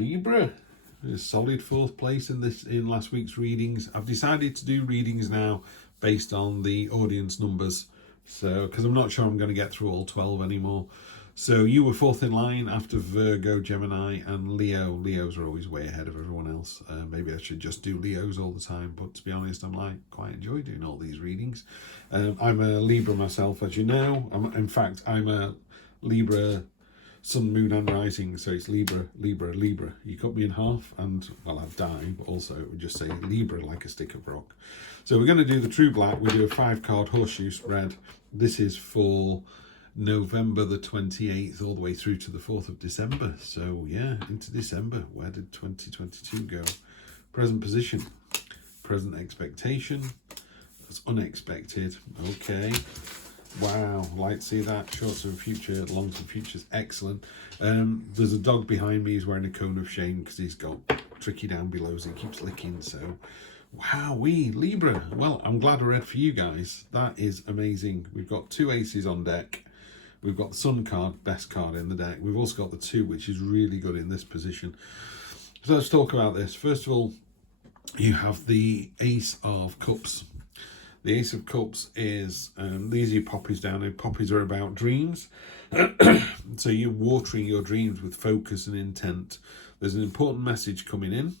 Libra is solid fourth place in last week's readings. I've decided to do readings now based on the audience numbers, so because I'm not sure I'm going to get through all 12 anymore. So you were fourth in line after Virgo, Gemini and Leo. Leos are always way ahead of everyone else. Maybe I should just do Leos all the time, but to be honest, I'm quite enjoy doing all these readings. I'm a Libra myself, as you know. I'm a Libra Sun, Moon and Rising, so it's Libra, Libra, Libra. You cut me in half and, well, I'd die, but also it would just say Libra like a stick of rock. So we're going to do the True Black. We do a 5-card horseshoe spread. This is for November the 28th all the way through to the 4th of December. So yeah, into December. Where did 2022 go? Present position, present expectation. That's unexpected. Okay. Wow, like to see that. Short-term future, long-term future is excellent. There's a dog behind me who's wearing a cone of shame because he's got tricky down below, so he keeps licking. So, wowee, Libra. Well, I'm glad I read for you guys. That is amazing. We've got 2 aces on deck. We've got the Sun card, best card in the deck. We've also got the 2, which is really good in this position. So let's talk about this. First of all, you have the Ace of Cups. The Ace of Cups is, these are your poppies down here. Poppies are about dreams. So you're watering your dreams with focus and intent. There's an important message coming in.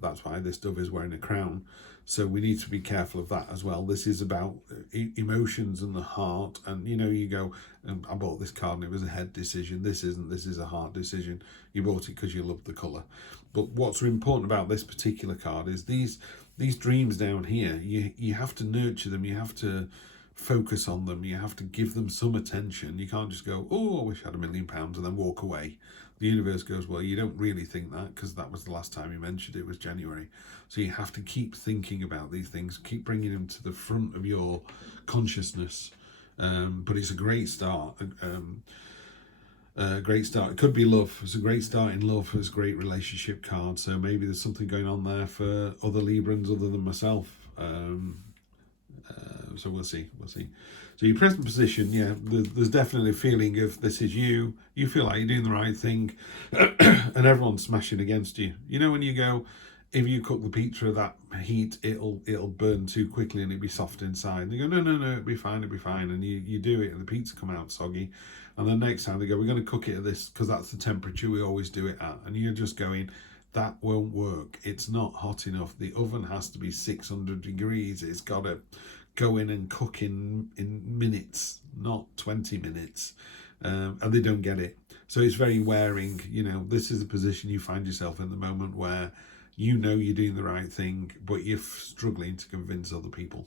That's why this dove is wearing a crown. So we need to be careful of that as well. This is about emotions and the heart. And, you know, you go, I bought this card and it was a head decision. This isn't. This is a heart decision. You bought it because you love the colour. But what's important about this particular card is these dreams down here, you have to nurture them. You have to focus on them. You have to give them some attention. You can't just go, oh, I wish I had £1 million and then walk away. The universe goes, well, you don't really think that because that was the last time you mentioned it was January. So you have to keep thinking about these things, keep bringing them to the front of your consciousness. But it's a great start. Great start. It could be love. It's a great start in love. It's a great relationship card. So maybe there's something going on there for other Librans other than myself. So we'll see. So your present position, yeah, there's definitely a feeling of this is you. You feel like you're doing the right thing, and everyone's smashing against you. You know when you go, if you cook the pizza at that heat, it'll burn too quickly and it'll be soft inside. And you go, no, it'll be fine, and you do it, and the pizza come out soggy. And then next time they go, we're going to cook it at this because that's the temperature we always do it at. And you're just going, that won't work. It's not hot enough. The oven has to be 600 degrees. It's got to go in and cook in minutes, not 20 minutes. And they don't get it. So it's very wearing. You know, this is the position you find yourself in the moment where you know you're doing the right thing, but you're struggling to convince other people.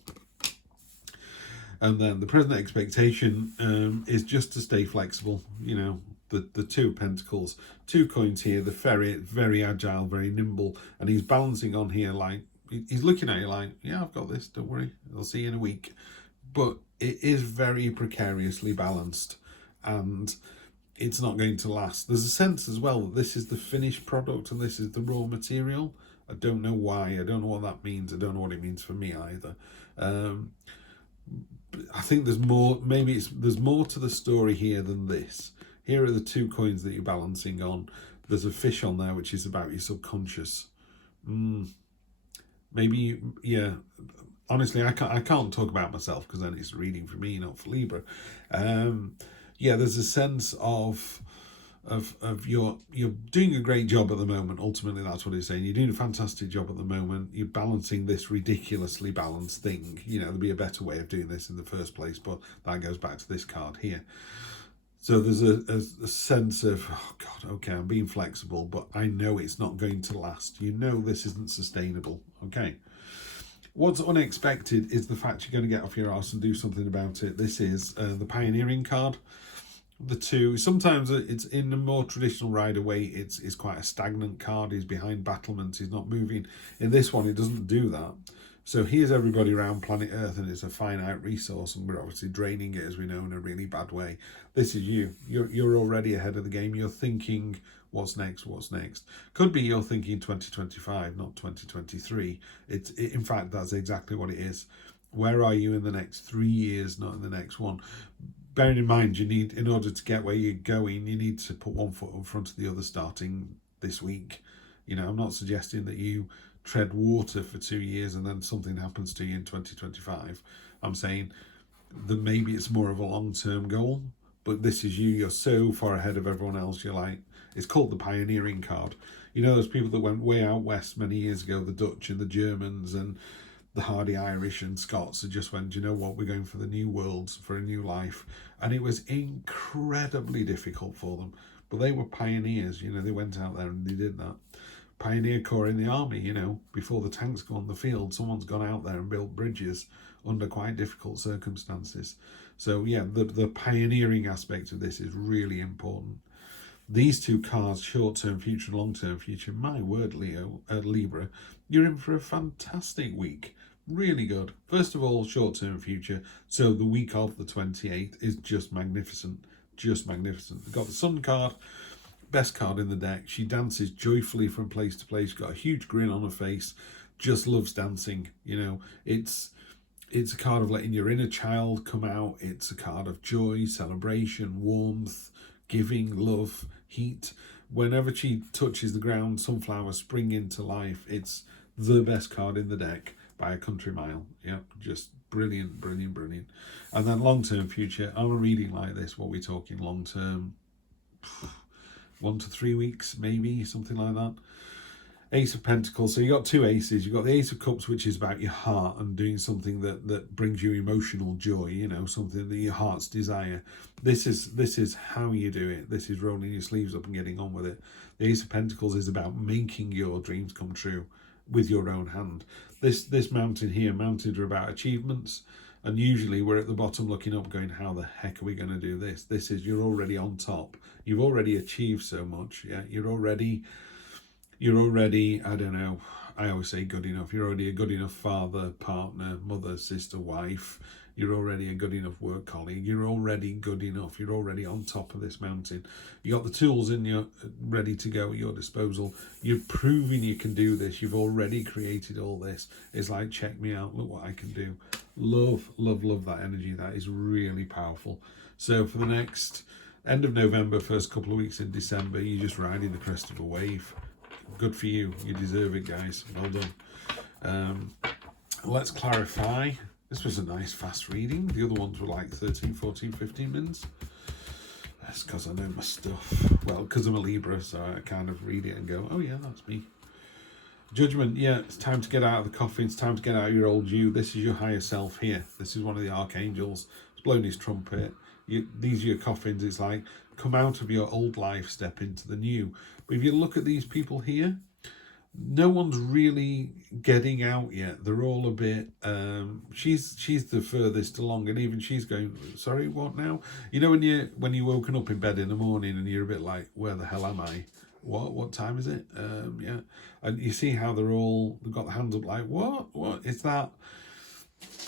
And then the present expectation is just to stay flexible. You know, the 2 pentacles, 2 coins here, the ferret, very agile, very nimble, and he's balancing on here like, he's looking at you like, yeah, I've got this, don't worry, I'll see you in a week. But it is very precariously balanced, and it's not going to last. There's a sense as well that this is the finished product and this is the raw material. I don't know why, I don't know what that means, I don't know what it means for me either. I think there's more, there's more to the story here than this. Here are the 2 coins that you're balancing on. There's a fish on there, which is about your subconscious. Maybe, yeah. Honestly, I can't talk about myself because then it's reading for me, not for Libra. Yeah, there's a sense of you're doing a great job at the moment. Ultimately, that's what it's saying. You're doing a fantastic job at the moment. You're balancing this ridiculously balanced thing. You know, there'd be a better way of doing this in the first place, but that goes back to this card here. So there's a sense of, oh God, okay, I'm being flexible, but I know it's not going to last. You know this isn't sustainable, okay? What's unexpected is the fact you're going to get off your arse and do something about it. This is the Pioneering card. The 2, sometimes it's in a more traditional Rider-Waite, it's quite a stagnant card. He's behind battlements, he's not moving. In this one, he doesn't do that. So here's everybody around planet Earth, and it's a finite resource, and we're obviously draining it, as we know, in a really bad way. This is you. You're already ahead of the game. You're thinking, what's next? Could be you're thinking 2025, not 2023. In fact, that's exactly what it is. Where are you in the next 3 years, not in the next one? Bearing in mind, you need, in order to get where you're going, you need to put one foot in front of the other starting this week. You know, I'm not suggesting that you tread water for 2 years and then something happens to you in 2025. I'm saying that maybe it's more of a long-term goal, but this is you. You're so far ahead of everyone else. You're like, it's called the pioneering card. You know, those people that went way out west many years ago, the Dutch and the Germans and the hardy Irish and Scots, that just went, you know what, we're going for the new worlds, for a new life. And it was incredibly difficult for them. But they were pioneers, you know, they went out there and they did that. Pioneer Corps in the army, you know, before the tanks go on the field, someone's gone out there and built bridges under quite difficult circumstances. So yeah, the pioneering aspect of this is really important. These two cards, short-term future and long-term future, my word, Libra, you're in for a fantastic week. Really good. First of all, short-term future. So the week of the 28th is just magnificent. Just magnificent. We've got the Sun card, best card in the deck. She dances joyfully from place to place. She's got a huge grin on her face. Just loves dancing. You know, it's a card of letting your inner child come out. It's a card of joy, celebration, warmth, giving, love, heat. Whenever she touches the ground, sunflowers spring into life. It's the best card in the deck by a country mile. Yeah, just brilliant, brilliant, brilliant. And then long-term future, on a reading like this, what are we talking long-term? 1 to 3 weeks, maybe, something like that. Ace of Pentacles. So you got two aces. You've got the Ace of Cups, which is about your heart and doing something that brings you emotional joy, you know, something that your heart's desire. This is how you do it. This is rolling your sleeves up and getting on with it. The Ace of Pentacles is about making your dreams come true with your own hand. This mountain here, mountains are about achievements, and usually we're at the bottom looking up going, how the heck are we going to do this? This is, you're already on top. You've already achieved so much. Yeah, you're already, I don't know, I always say good enough. You're already a good enough father, partner, mother, sister, wife. You're already a good enough work colleague. You're already good enough. You're already on top of this mountain. You got the tools in your ready to go at your disposal. You're proving you can do this. You've already created all this. It's like, check me out. Look what I can do. Love, love, love that energy. That is really powerful. So for the next end of November, first couple of weeks in December, you're just riding the crest of a wave. Good for you. You deserve it, guys. Well done. Let's clarify. This was a nice fast reading. The other ones were like 13, 14, 15 minutes. That's because I know my stuff. Well, because I'm a Libra, so I kind of read it and go, oh yeah, that's me. Judgment, yeah, it's time to get out of the coffin. It's time to get out of your old you. This is your higher self here. This is one of the archangels. He's blown his trumpet. These are your coffins. It's like, come out of your old life, step into the new. But if you look at these people here, no one's really getting out yet. They're all a bit, she's the furthest along, and even she's going, sorry, what now? You know, when you're woken up in bed in the morning and you're a bit like, where the hell am I? What time is it? Yeah. And you see how they've got the hands up like, what is that?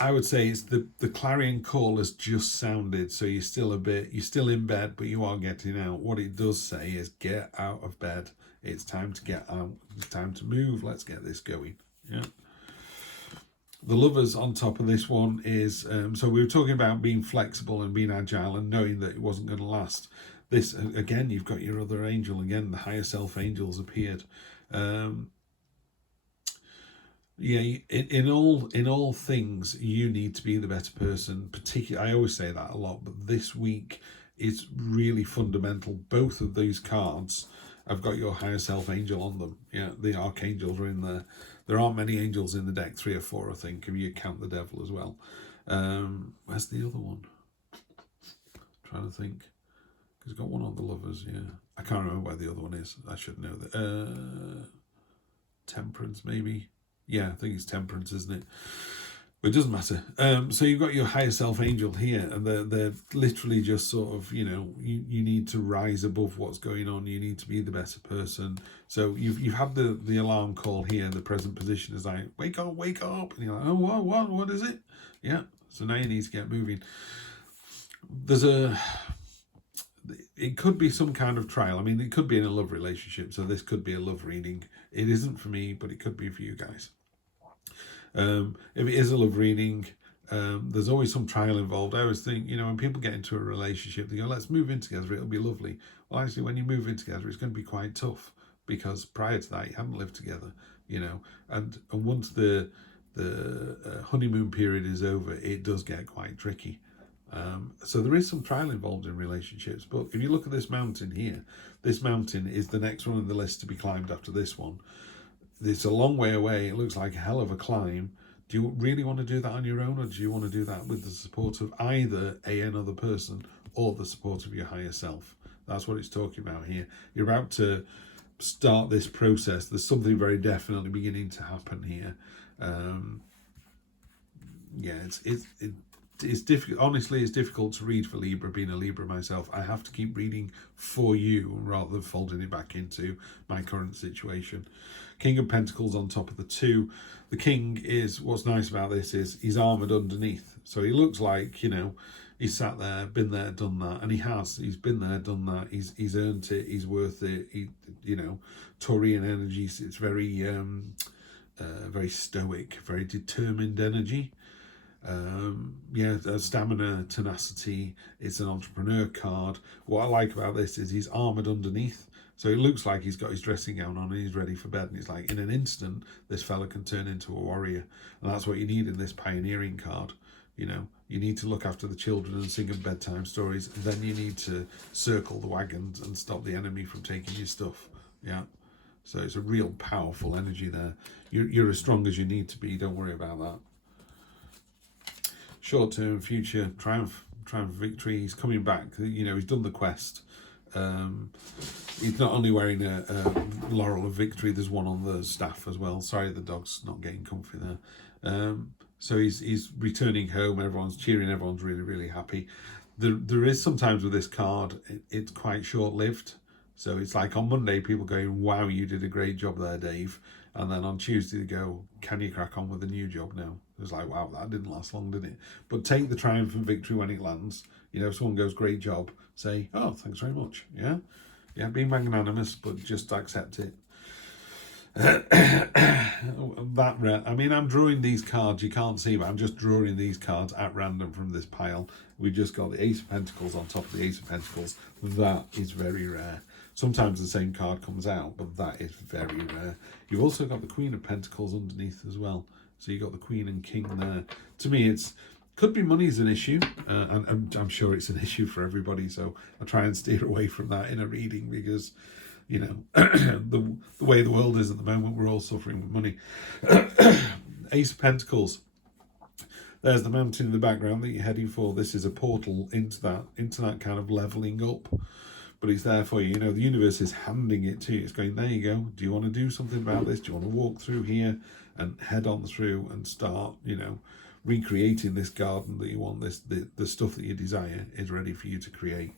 I would say it's the clarion call has just sounded, so you're still in bed, but you are getting out. What it does say is get out of bed. It's time to get out. It's time to move. Let's get this going. Yeah. The Lovers on top of this one is, so we were talking about being flexible and being agile and knowing that it wasn't going to last. This, again, you've got your other angel. Again, the higher self angels appeared. Yeah, in all things, you need to be the better person. Particularly, I always say that a lot, but this week is really fundamental. Both of these cards have got your higher self angel on them. Yeah, the archangels are in there. There aren't many angels in the deck, 3 or 4, I think, if you count the devil as well. Where's the other one? I'm trying to think. He's got one on the Lovers, yeah. I can't remember where the other one is. I should know that. Temperance, maybe. Yeah, I think it's Temperance, isn't it? But it doesn't matter. So you've got your higher self angel here, and they're literally just sort of, you know, you need to rise above what's going on. You need to be the better person. So you've had the alarm call here. The present position is like, wake up, and you're like, oh, what is it? Yeah. So now you need to get moving. It could be some kind of trial. I mean, it could be in a love relationship. So this could be a love reading. It isn't for me, but it could be for you guys. If it is a love reading, there's always some trial involved. I always think, you know, when people get into a relationship, they go, let's move in together, it'll be lovely. Well, actually, when you move in together, it's going to be quite tough because prior to that you hadn't lived together, you know, and once the honeymoon period is over, it does get quite tricky. So there is some trial involved in relationships, but if you look at this mountain here, this mountain is the next one on the list to be climbed after this one. It's a long way away. It looks like a hell of a climb. Do you really want to do that on your own, or do you want to do that with the support of either another person or the support of your higher self? That's what it's talking about here. You're about to start this process. There's something very definitely beginning to happen here. Yeah, it's difficult. Honestly, it's difficult to read for Libra, being a Libra myself. I have to keep reading for you rather than folding it back into my current situation. King of Pentacles on top of the 2. The King is, what's nice about this is he's armoured underneath. So he looks like, you know, he's sat there, been there, done that. And he has. He's been there, done that. He's earned it. He's worth it. You know, Taurian energies. It's very, very stoic, very determined energy. Yeah, stamina, tenacity. It's an entrepreneur card. What I like about this is he's armoured underneath. So it looks like he's got his dressing gown on and he's ready for bed. And it's like, in an instant, this fella can turn into a warrior. And that's what you need in this pioneering card. You know, you need to look after the children and sing them bedtime stories. And then you need to circle the wagons and stop the enemy from taking your stuff. Yeah. So it's a real powerful energy there. You're as strong as you need to be. Don't worry about that. Short-term, future, triumph, victory. He's coming back. You know, he's done the quest. He's not only wearing a laurel of victory, there's one on the staff as well. Sorry, the dog's not getting comfy there. So he's returning home. Everyone's cheering. Everyone's really, really happy. There is sometimes with this card, it's quite short-lived. So it's like on Monday, people going, wow, you did a great job there, Dave. And then on Tuesday, they go, can you crack on with a new job now? It's like, wow, that didn't last long, did it? But take the triumph and victory when it lands. You know, if someone goes, great job, say, oh, thanks very much. Yeah? Yeah, be magnanimous, but just accept it. I mean, I'm drawing these cards. You can't see, but I'm just drawing these cards at random from this pile. We've just got the Ace of Pentacles on top of the Ace of Pentacles. That is very rare. Sometimes the same card comes out, but that is very rare. You've also got the Queen of Pentacles underneath as well. So you've got the Queen and King there. To me, could be money is an issue, and I'm sure it's an issue for everybody. So I try and steer away from that in a reading because, you know, the way the world is at the moment, we're all suffering with money. Ace of Pentacles. There's the mountain in the background that you're heading for. This is a portal into that kind of leveling up. But it's there for you. You know, the universe is handing it to you. It's going, there you go. Do you want to do something about this? Do you want to walk through here and head on through and start, you know, recreating this garden that you want? The stuff that you desire is ready for you to create.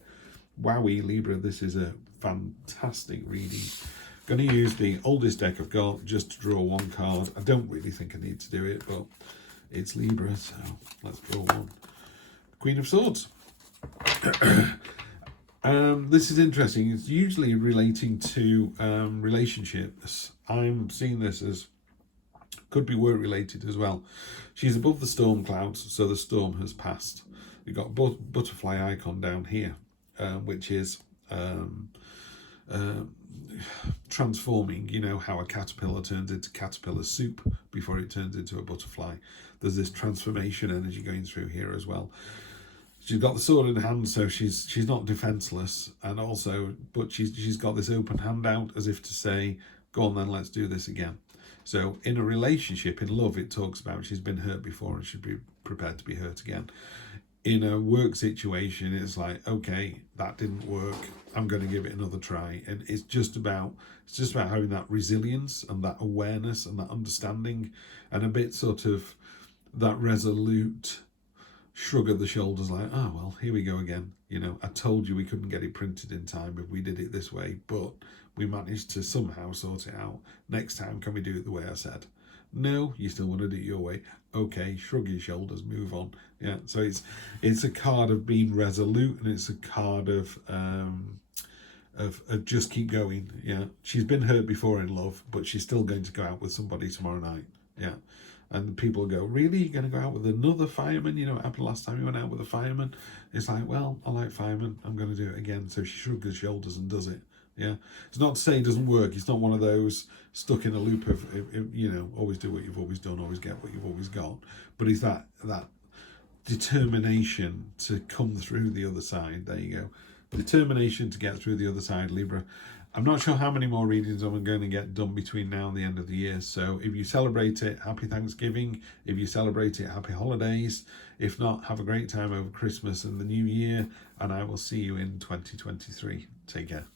Wowee, Libra, this is a fantastic reading. Going to use the oldest deck I've got just to draw one card. I don't really think I need to do it, but it's Libra, so let's draw one. Queen of Swords. This is interesting. It's usually relating to relationships. I'm seeing this as could be work related as well. She's above the storm clouds, so the storm has passed. We've got butterfly icon down here, which is transforming. You know how a caterpillar turns into caterpillar soup before it turns into a butterfly. There's this transformation energy going through here as well. She's got the sword in hand, so she's not defenseless, and also, but she's got this open hand out as if to say, go on then, let's do this again. So in a relationship, in love, it talks about she's been hurt before and should be prepared to be hurt again. In a work situation, it's like, okay, that didn't work. I'm going to give it another try. And it's just about having that resilience and that awareness and that understanding and a bit sort of that resolute shrug of the shoulders, like, oh, well, here we go again. You know, I told you we couldn't get it printed in time if we did it this way, but we managed to somehow sort it out. Next time, can we do it the way I said? No, you still want to do it your way. Okay, shrug your shoulders, move on. Yeah, so it's a card of being resolute, and it's a card of just keep going. Yeah, she's been hurt before in love, but she's still going to go out with somebody tomorrow night. Yeah. And people go, really? You're going to go out with another fireman? You know what happened last time you went out with a fireman? It's like, well, I like firemen. I'm going to do it again. So she shrugs her shoulders and does it. Yeah, it's not to say it doesn't work. It's not one of those stuck in a loop of, you know, always do what you've always done, always get what you've always got. But it's that determination to come through the other side. There you go. Determination to get through the other side, Libra. I'm not sure how many more readings I'm going to get done between now and the end of the year. So if you celebrate it, happy Thanksgiving. If you celebrate it, happy holidays. If not, have a great time over Christmas and the New Year. And I will see you in 2023. Take care.